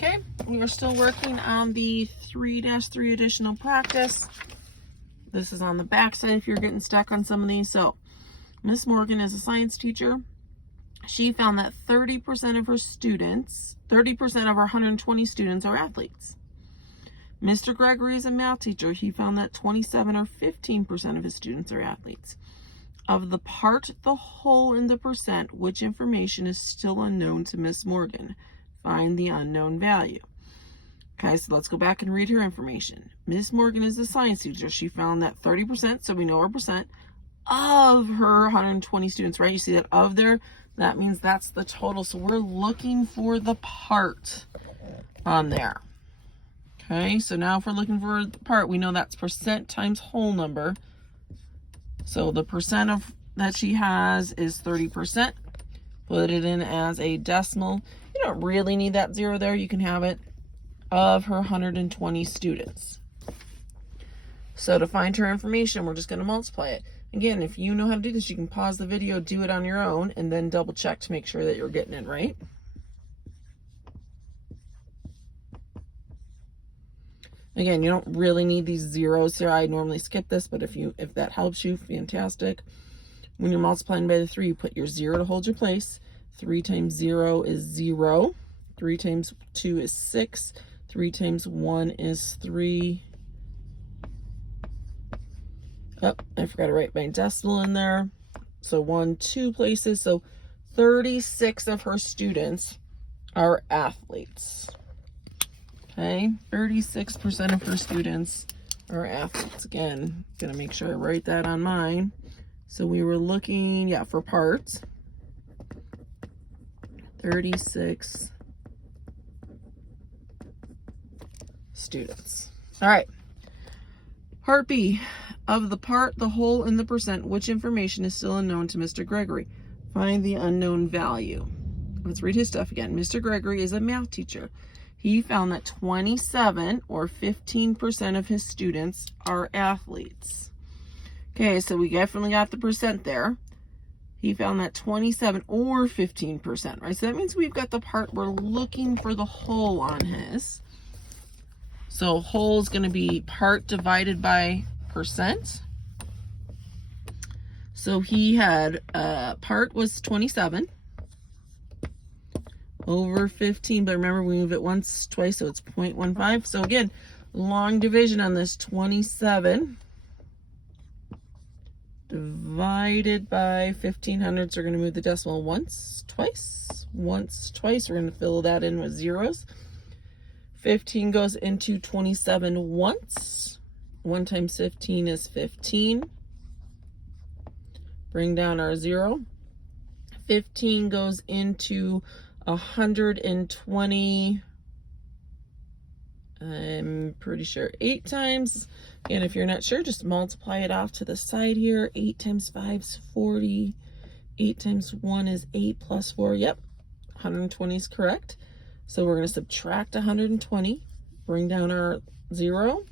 Okay, we are still working on the 3-3 additional practice. This is on the back side if you're getting stuck on some of these. So Miss Morgan is a science teacher. She found that 30% of her students, 30% of our 120 students are athletes. Mr. Gregory is a math teacher. He found that 27 or 15% of his students are athletes. Of the part, the whole, and the percent, which information is still unknown to Miss Morgan? Find the unknown value. Okay, so let's go back and read her information. Miss Morgan is a science teacher. She found that 30%, so we know her percent, of her 120 students, right? You see that of there? That means that's the total. So we're looking for the part on there. Okay, so now if we're looking for the part, we know that's percent times whole number. So the percent of that she has is 30%. Put it in as a decimal. You don't really need that 0 there. You can have it of her 120 students. So to find her information, we're just going to multiply it. Again, if you know how to do this, you can pause the video, do it on your own, and then double check to make sure that you're getting it right. Again, you don't really need these zeros here. I normally skip this, but if that helps you, fantastic. When you're multiplying by the 3, you put your 0 to hold your place. 3 times 0 is 0. 3 times 2 is 6. 3 times 1 is 3. Oh, I forgot to write my decimal in there. So 1, 2 places. So 36 of her students are athletes. Okay, 36% of her students are athletes. Again, gonna make sure I write that on mine. So we were looking, yeah, for parts. 36 students. All right. Part B. Of the part, the whole, and the percent, which information is still unknown to Mr. Gregory? Find the unknown value. Let's read his stuff again. Mr. Gregory is a math teacher. He found that 27 or 15% of his students are athletes. Okay, so we definitely got the percent there. He found that 27 or 15%, right? So that means we've got the part. We're looking for the whole on his. So whole is going to be part divided by percent. So he had, part was 27 over 15, but remember we move it once, twice, so it's 0.15. So again, long division on this. 27 divided by 1500. So we're going to move the decimal once, twice. We're going to fill that in with zeros. 15 goes into 27 once. 1 times 15 is 15. Bring down our 0. 15 goes into 120. I'm pretty sure 8 times. And if you're not sure, just multiply it off to the side here. 8 times 5 is 40. 8 times 1 is 8 plus 4. Yep, 120 is correct. So we're going to subtract 120. Bring down our 0.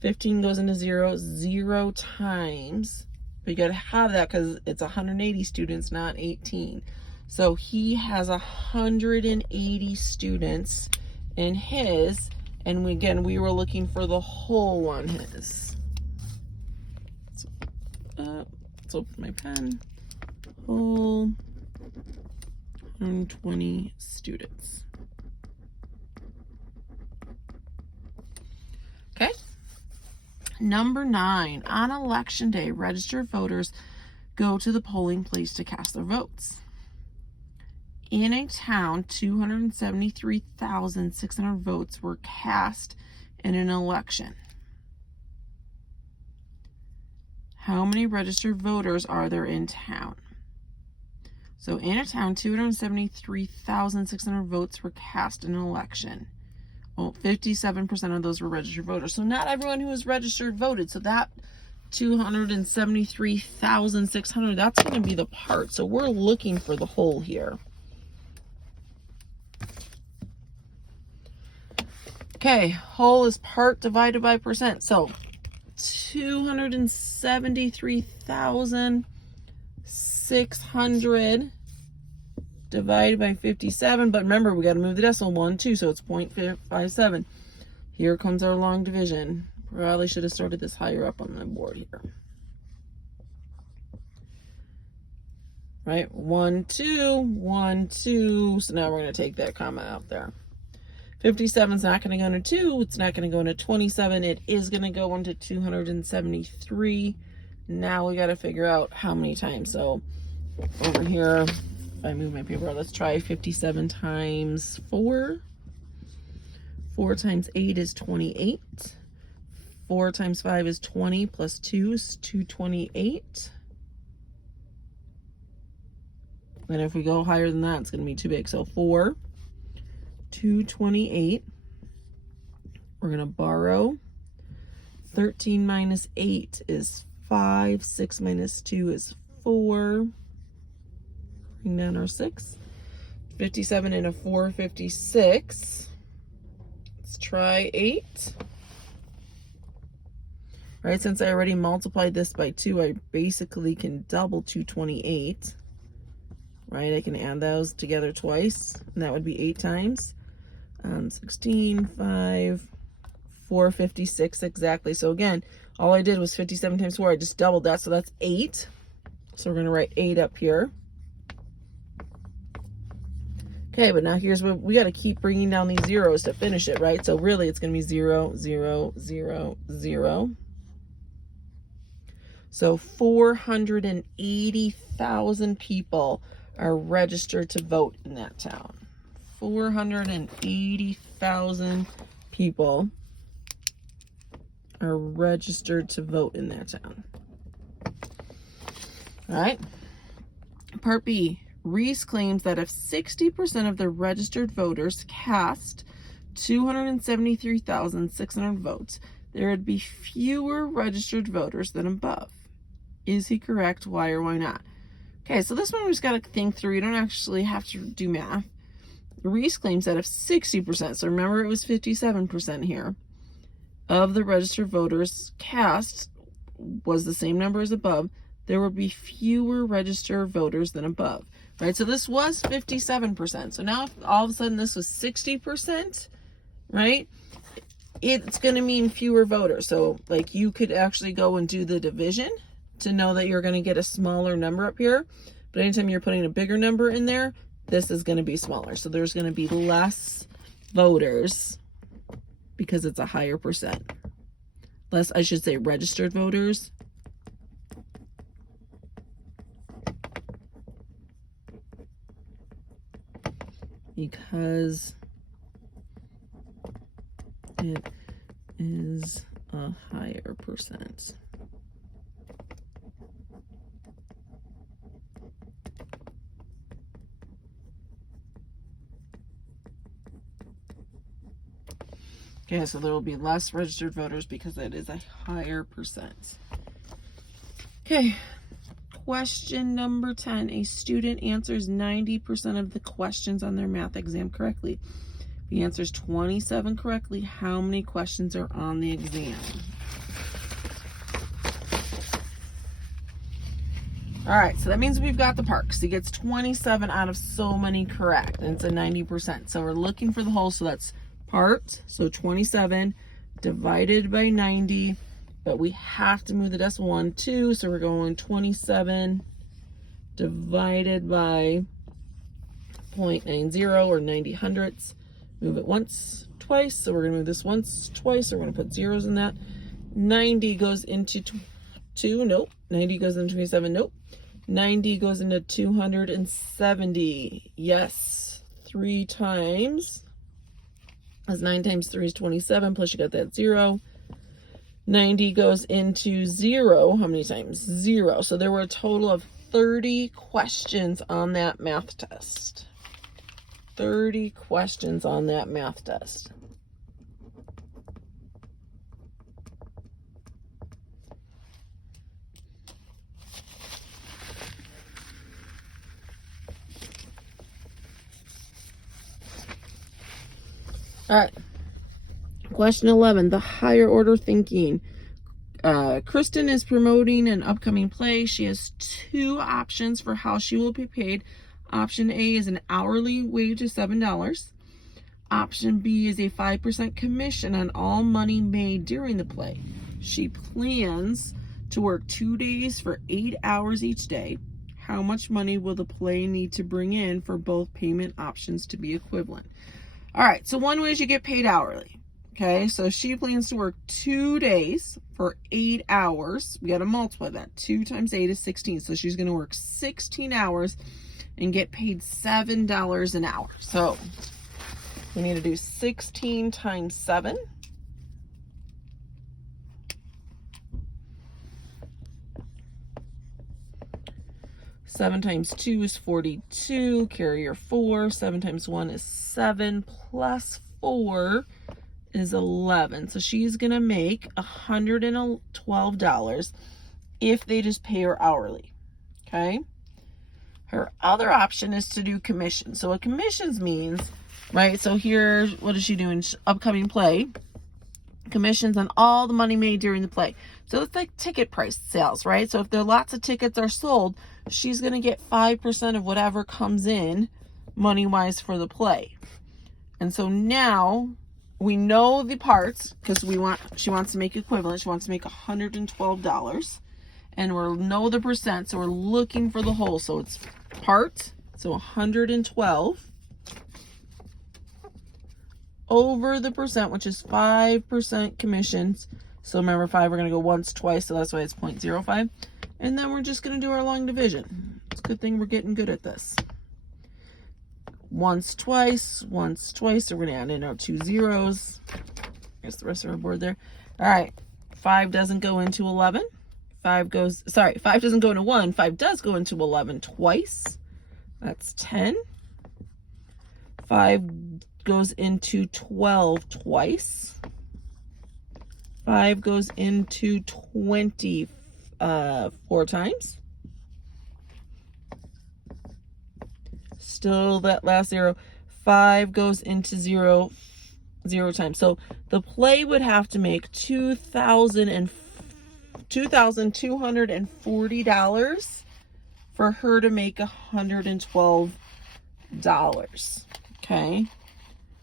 15 goes into 0 0 times. But you got to have that because it's 180 students, not 18. So he has 180 students in his. And we were looking for the whole on his. So, let's open my pen. Whole 120 students. Okay. Number 9. On election day, registered voters go to the polling place to cast their votes. In a town, 273,600 votes were cast in an election. How many registered voters are there in town? So in a town, 273,600 votes were cast in an election. Well, 57% of those were registered voters. So not everyone who was registered voted. So that 273,600, that's going to be the part. So we're looking for the whole here. Okay, whole is part divided by percent. So 273,600 divided by 57. But remember, we got to move the decimal 1, 2, so it's 0.57. Here comes our long division. Probably should have started this higher up on the board here. Right, 1, 2, 1, 2. So now we're going to take that comma out there. 57 is not going to go into 2. It's not going to go into 27. It is going to go into 273. Now we got to figure out how many times. So over here, if I move my paper, let's try 57 times 4. 4 times 8 is 28. 4 times 5 is 20 plus 2 is 228. And if we go higher than that, it's going to be too big. So 4, 228. We're going to borrow. 13 minus 8 is 5. 6 minus 2 is 4. Bring down our 6. 57 and a 4, 56. Let's try 8. All right, since I already multiplied this by 2, I basically can double 228. Right, I can add those together twice, and that would be 8 times. 16, 5, 456 exactly. So again, all I did was 57 times 4. I just doubled that, so that's 8. So we're going to write 8 up here. Okay, but now here's where we got to keep bringing down these zeros to finish it, right? So really, it's going to be 0, 0, 0, 0. So 480,000 people are registered to vote in that town. 480,000 people are registered to vote in that town. All right. Part B. Reese claims that if 60% of the registered voters cast 273,600 votes, there would be fewer registered voters than above. Is he correct? Why or why not? Okay, so this one we just got to think through. You don't actually have to do math. Reese claims that if 60%, so remember it was 57% here, of the registered voters cast was the same number as above, there would be fewer registered voters than above. Right, so this was 57%. So now if all of a sudden this was 60%, right, it's going to mean fewer voters. So like you could actually go and do the division to know that you're going to get a smaller number up here. But anytime you're putting a bigger number in there, this is going to be smaller. So there's going to be less voters because it's a higher percent. Less, I should say, registered voters. Because it is a higher percent. Okay, so there will be less registered voters because it is a higher percent. Okay, question number 10. A student answers 90% of the questions on their math exam correctly. If he answers 27 correctly, how many questions are on the exam? All right, so that means we've got the parks. He gets 27 out of so many correct, and it's a 90%. So we're looking for the whole, so that's part, so 27 divided by 90, but we have to move the decimal 1, 2, so we're going 27 divided by 0.90 or 90 hundredths. Move it once, twice, so we're going to move this once, twice, so we're going to put zeros in that. 90 goes into 2, nope. 90 goes into 27, nope. 90 goes into 270, yes, 3 times. As 9 times 3 is 27, plus you got that 0. 90 goes into 0. How many times? 0. So there were a total of 30 questions on that math test. 30 questions on that math test. All right. Question 11, the higher order thinking. Kristen is promoting an upcoming play. She has 2 options for how she will be paid Option A is an hourly wage of $7. Option B is a 5% commission on all money made during the play. She plans to work 2 days for 8 hours each day. How much money will the play need to bring in for both payment options to be equivalent? All right, so one way is you get paid hourly. Okay, so she plans to work 2 days for 8 hours. We got to multiply that. 2 times 8 is 16. So she's going to work 16 hours and get paid $7 an hour. So we need to do 16 times 7. Seven times 2 is 42. Carry your 4. 7 times 1 is 7. Plus 4 is 11. So she's going to make $112 if they just pay her hourly. Okay. Her other option is to do commission. So what commissions means, right? So here, what is she doing? Upcoming play. Commissions on all the money made during the play. So it's like ticket price sales, right? So if there are lots of tickets are sold, she's going to get 5% of whatever comes in money-wise for the play. And so now we know the parts because she wants to make equivalent. She wants to make $112. And we know the percent, so we're looking for the whole. So it's parts, so 112 over the percent, which is 5% commissions. So remember 5, we're going to go once, twice, so that's why it's 0.05. And then we're just going to do our long division. It's a good thing we're getting good at this. Once, twice, so we're going to add in our 2 zeros. Here's the rest of our board there. All right, 5 doesn't go into 11. 5 doesn't go into 1. 5 does go into 11 twice. That's 10. 5 goes into 12 twice. 5 goes into 20 4 times. Still that last 0. 5 goes into 0 times. So the play would have to make $2,240 for her to make $112. Okay.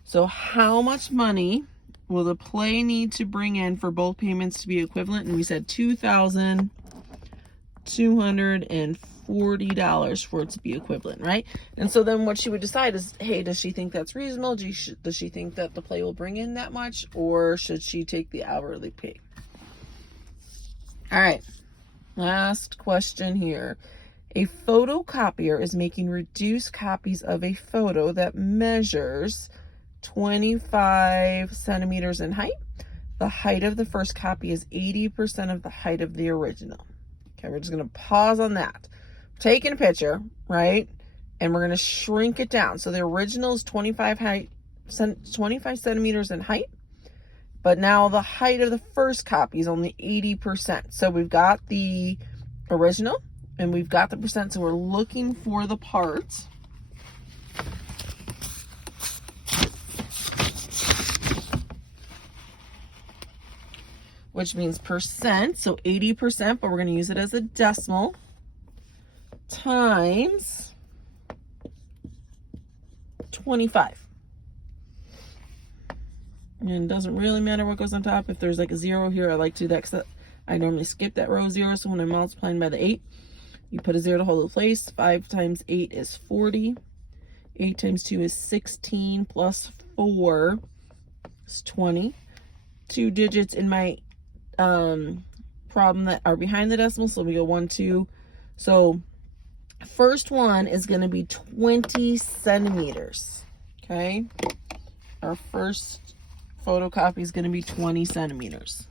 So how much money will the play need to bring in for both payments to be equivalent? And we said $2,240 for it to be equivalent, right? And so then what she would decide is, hey, does she think that's reasonable? Does she think that the play will bring in that much? Or should she take the hourly pay? All right, last question here. A photocopier is making reduced copies of a photo that measures 25 centimeters in height. The height of the first copy is 80% of the height of the original. Okay, we're just going to pause on that. Taking a picture, right? And we're going to shrink it down. So the original is 25 centimeters in height. But now the height of the first copy is only 80%. So we've got the original and we've got the percent. So we're looking for the parts. Which means percent. So 80%, but we're going to use it as a decimal, times 25. And it doesn't really matter what goes on top. If there's like a 0 here, I like to do that because I normally skip that row 0. So when I'm multiplying by the 8, you put a 0 to hold it in place. 5 times 8 is 40. 8 times 2 is 16 plus 4 is 20. 2 digits in my problem that are behind the decimal. So we go 1, 2. So first one is going to be 20 centimeters. Okay. Our first photocopy is going to be 20 centimeters.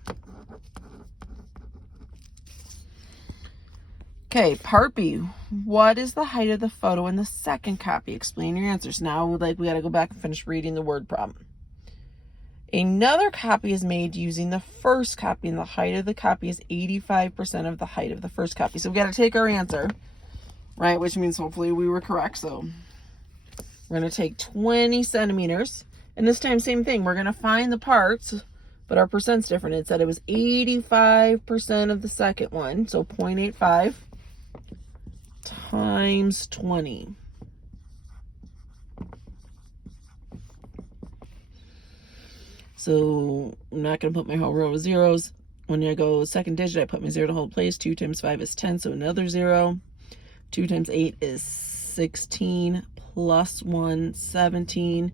Okay, part B. What is the height of the photo in the second copy? Explain your answers. Now, we got to go back and finish reading the word problem. Another copy is made using the first copy, and the height of the copy is 85% of the height of the first copy. So we got to take our answer, right? Which means hopefully we were correct. So we're going to take 20 centimeters. And this time, same thing. We're going to find the parts, but our percent's different. It said it was 85% of the second one. So 0.85 times 20. So I'm not going to put my whole row of zeros. When I go second digit, I put my 0 to hold place. 2 times 5 is 10, so another 0. 2 times 8 is 16, plus 1, 17.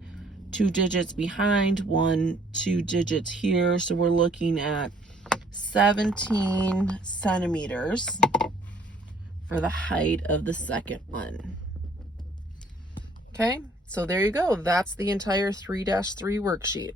2 digits behind, 1, 2 digits here. So we're looking at 17 centimeters for the height of the second one. Okay, so there you go. That's the entire 3-3 worksheet.